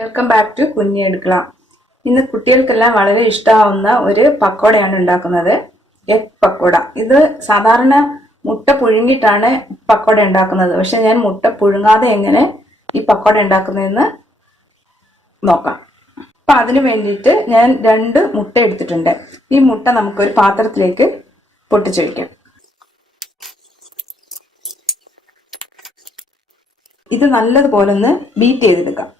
Welcome back to കുഞ്ഞി അടുക്കള. ഇന്ന് കുട്ടികൾക്കെല്ലാം വളരെ ഇഷ്ടമാവുന്ന ഒരു പക്കോടയാണ് ഉണ്ടാക്കുന്നത്. എഗ് പക്കോട. ഇത് സാധാരണ മുട്ട പുഴുങ്ങിയിട്ടാണ് പക്കോട ഉണ്ടാക്കുന്നത്. പക്ഷെ ഞാൻ മുട്ട പുഴുങ്ങാതെ എങ്ങനെ ഈ പക്കോട ഉണ്ടാക്കുന്നതെന്ന് നോക്കാം. അപ്പൊ അതിനു വേണ്ടിയിട്ട് ഞാൻ 2 മുട്ട എടുത്തിട്ടുണ്ട്. ഈ മുട്ട നമുക്കൊരു പാത്രത്തിലേക്ക് പൊട്ടിച്ചൊഴിക്കാം. ഇത് നല്ലതുപോലെ ഒന്ന് ബീറ്റ് ചെയ്തെടുക്കാം.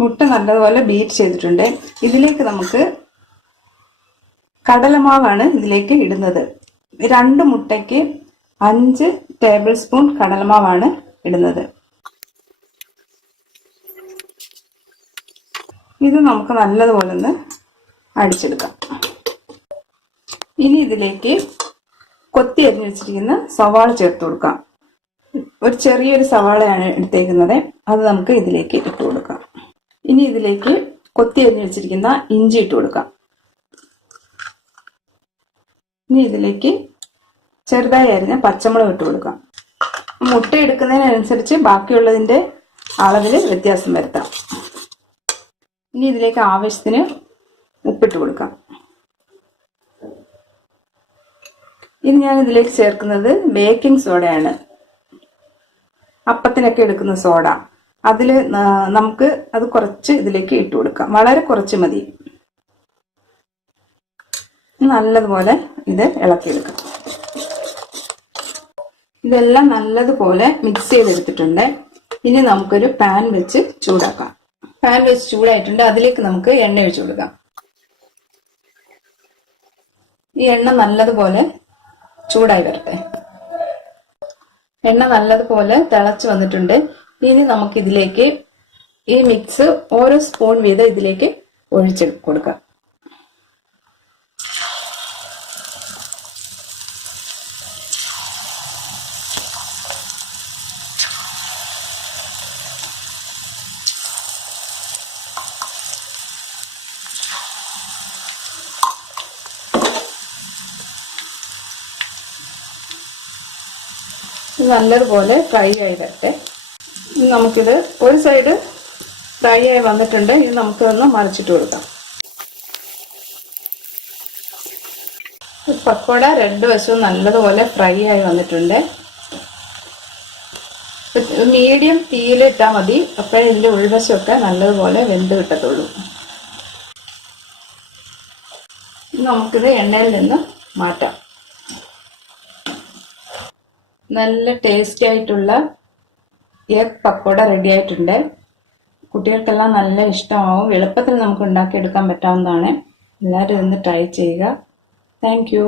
മുട്ട നല്ലതുപോലെ ബീറ്റ് ചെയ്തിട്ടുണ്ട്. ഇതിലേക്ക് നമുക്ക് കടലമാവാണ് ഇതിലേക്ക് ഇടുന്നത്. 2 മുട്ടയ്ക്ക് 5 ടേബിൾ സ്പൂൺ കടലമാവാണ് ഇടുന്നത്. ഇത് നമുക്ക് നല്ലതുപോലെ ഒന്ന് അടിച്ചെടുക്കാം. ഇനി ഇതിലേക്ക് കൊത്തി അരിഞ്ഞു വെച്ചിരിക്കുന്ന സവാള ചേർത്ത് കൊടുക്കാം. ഒരു ചെറിയൊരു സവാളയാണ് എടുത്തേക്കുന്നത്. അത് നമുക്ക് ഇതിലേക്ക് ഇട്ട് കൊടുക്കാം. ഇനി ഇതിലേക്ക് കൊത്തി അരിഞ്ഞു വെച്ചിരിക്കുന്ന ഇഞ്ചി ഇട്ട് കൊടുക്കാം. ഇനി ഇതിലേക്ക് ചെറുതായി അരിഞ്ഞ പച്ചമുളക് ഇട്ട് കൊടുക്കാം. മുട്ട എടുക്കുന്നതിനനുസരിച്ച് ബാക്കിയുള്ളതിന്റെ അളവിൽ വ്യത്യാസം വരുത്താം. ഇനി ഇതിലേക്ക് ആവശ്യത്തിന് ഉപ്പിട്ട് കൊടുക്കാം. ഇനി ഞാൻ ഇതിലേക്ക് ചേർക്കുന്നത് ബേക്കിംഗ് സോഡയാണ്. അപ്പത്തിനൊക്കെ എടുക്കുന്ന സോഡ. അതിൽ നമുക്ക് അത് കുറച്ച് ഇതിലേക്ക് ഇട്ട് കൊടുക്കാം. വളരെ കുറച്ച് മതി. നല്ലതുപോലെ ഇത് ഇളക്കിയെടുക്കാം. ഇതെല്ലാം നല്ലതുപോലെ മിക്സ് ചെയ്തെടുത്തിട്ടുണ്ട്. ഇനി നമുക്കൊരു പാൻ വെച്ച് ചൂടാക്കാം. പാൻ വെച്ച് ചൂടായിട്ടുണ്ട്. അതിലേക്ക് നമുക്ക് എണ്ണ ഒഴിച്ചു കൊടുക്കാം. ഈ എണ്ണ നല്ലതുപോലെ ചൂടായി വരട്ടെ. എണ്ണ നല്ലതുപോലെ തിളച്ചു വന്നിട്ടുണ്ട്. ഇനി നമുക്ക് ഇതിലേക്ക് ഈ മിക്സ് ഓരോ സ്പൂൺ വീതം ഇതിലേക്ക് ഒഴിച്ച് കൊടുക്കാം. നല്ലതുപോലെ ഫ്രൈ ആയി വരട്ടെ. നമുക്കിത് ഒരു സൈഡ് ഫ്രൈ ആയി വന്നിട്ടുണ്ട്. ഇത് നമുക്കൊന്ന് മറിച്ചിട്ട് കൊടുക്കാം. പക്കോട 2 വശവും നല്ലതുപോലെ ഫ്രൈ ആയി വന്നിട്ടുണ്ട്. മീഡിയം തീയിലിട്ടാൽ മതി. അപ്പോഴേ ഇതിന്റെ ഉൾവശമൊക്കെ നല്ലതുപോലെ വെന്ത് കിട്ടത്തുള്ളൂ. നമുക്കിത് എണ്ണയിൽ നിന്ന് മാറ്റാം. നല്ല ടേസ്റ്റി ആയിട്ടുള്ള എഗ് പക്കോട റെഡി ആയിട്ടുണ്ട്. കുട്ടികൾക്കെല്ലാം നല്ല ഇഷ്ടമാവും. എളുപ്പത്തിൽ നമുക്ക് ഉണ്ടാക്കിയെടുക്കാൻ പറ്റാവുന്നതാണ്. എല്ലാവരും ഇതൊന്ന് ട്രൈ ചെയ്യുക. Thank you.